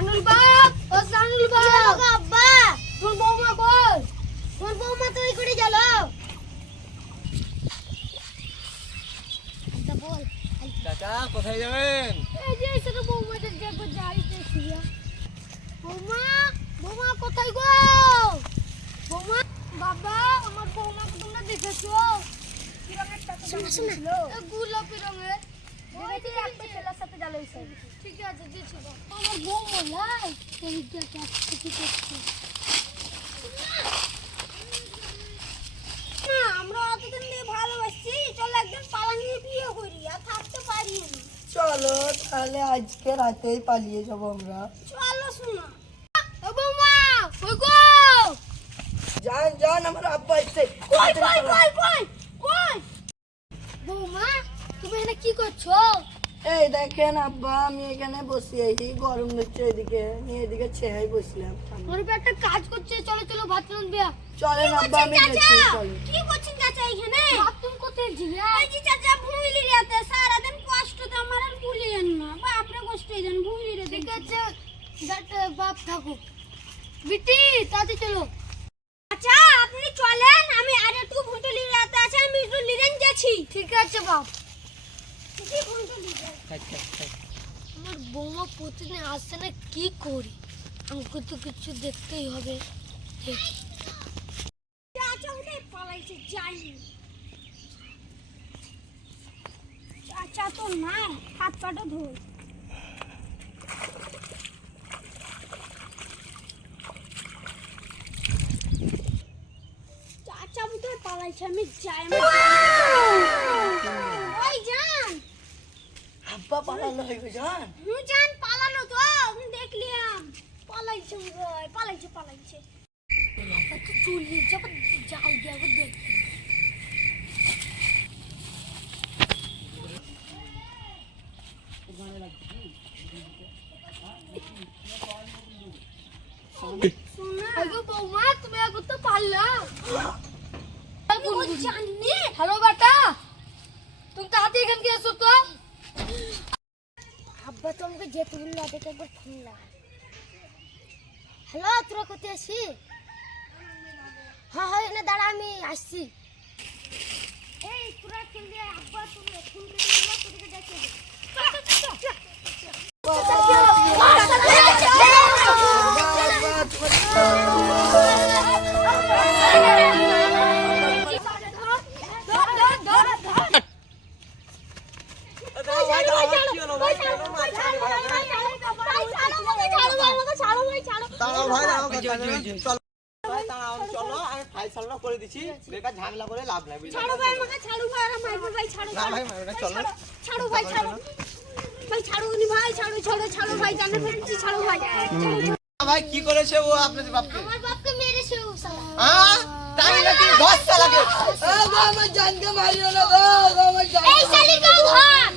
জানুল বাপ, ও জানুল বাপ। আব্বা, তোর বৌমা বল। তোর বৌমা তো ওই করে গেল। আচ্ছা বল। চাচা কোথায় যাবেন? এই যে সেটা বৌমাদের দেখো যাইতেছি। বৌমা, বৌমা কোথায় গো? বৌমা, বাবা, আমার বৌমাকে তোমরা দেখেছো? কি রঙের টাকা ছিল? গোলাপি রঙের। দেখেছি একটা ছেলের সাথে গেল হইছে। ঠিক আছে দিছি গো। আমার বৌমা লাই, এই দেখো কি করছে। না, আমরা অতদিন দিয়ে ভালোবাসছি, চল একদিন পালানিয়ে বিয়ে করি, আর থাকতে পারি না। চলো তাহলে আজকে রাতেই পালিয়ে যাবো আমরা। চলো শোনা। ও বৌমা, কই গো? যান যান, আমার আব্বা এসছে। কই কই কই কই কই? বৌমা, তুমি এখানে কি করছো? এই দেখেন আব্বা, আমি এখানে বসে আছি, গরম হচ্ছে এদিকে, আমি এদিকে ছেড়ে বসলাম। ওর একটা কাজ করছে, চলো চলো ভাত রাঁধবে। চলেন আব্বা, আমি দেখছি। চলেন। কি করছেন চাচা এখানে? বাথরুম কোথায় ঝিলা? এই যে চাচা ভুইলি রাতে সারা দিন কষ্ট তো আমার আর ভুলিয়েন না। বাপরে কষ্ট দেন ভুইলি রে। ঠিক আছে, যাতে বাপ থাকুক। বিটি, তাতে চলো। আচ্ছা, আপনি চলেন, আমি আর একটু ভুইলি রাতে আছে, আমি একটু লিরেন যাচ্ছি। ঠিক আছে বাপ। কি ভুইলি রাতে? আমার বৌমা প্রতিদিন আসছে না, কি করি? আমাকে তো কিছু দেখতেই হবে। চাচা উঠে পালাইছে, যাইনি। চাচা তো নাই, হাত পাটা ধর। চাচা উঠে পালাইছে, আমি যাই। ওই যান। আব্বা পালালো হইবে জান। জান পালালো তো, আমি দেখলাম। পালাইছে ভাই, পালাইছে পালাইছে। বাবা তো চলে যাবে, যাই যাবে দেখি। বৌমা, তুমি এখন তো পারলা। হ্যালো বেটা, তুমি তাড়াতাড়ি এখানকে এসো তো। আব্বা তো আমাকে যেতে বললো, আগে একবার ফোন লাগা। হ্যালো, তোরা কোথায় আসি? হ্যাঁ হ্যাঁ, এনে দাঁড়া, আমি আসছি। এই তোরা চলে আয়, আব্বা তুমি ফোন করে দিলো, তোদেরকে দেখে দে। চলো, আমি ফাইসাল করে দিচ্ছি, বেকার ঝামেলা করে লাভ নাই। ছাড়ো ভাই, আমাকে ছাড়ো ভাই, আর মারবে ভাই, ছাড়ো না ভাই, চলো। ছাড়ো ভাই, ছাড়ো ভাই, ছাড়ো নি ভাই, ছাড়ো ছাড়ো ছাড়ো ভাই, জানে ফেলছি, ছাড়ো ভাই। ভাই কি করেছে ও আপনাদের বাপকে? আমার বাপকে মেরেছে ও শালা। হ্যাঁ, তাই নাকি? 10 সাল আগে। আমার জানকে মারিও না গো, আমার জান। এই শালিকা ধর।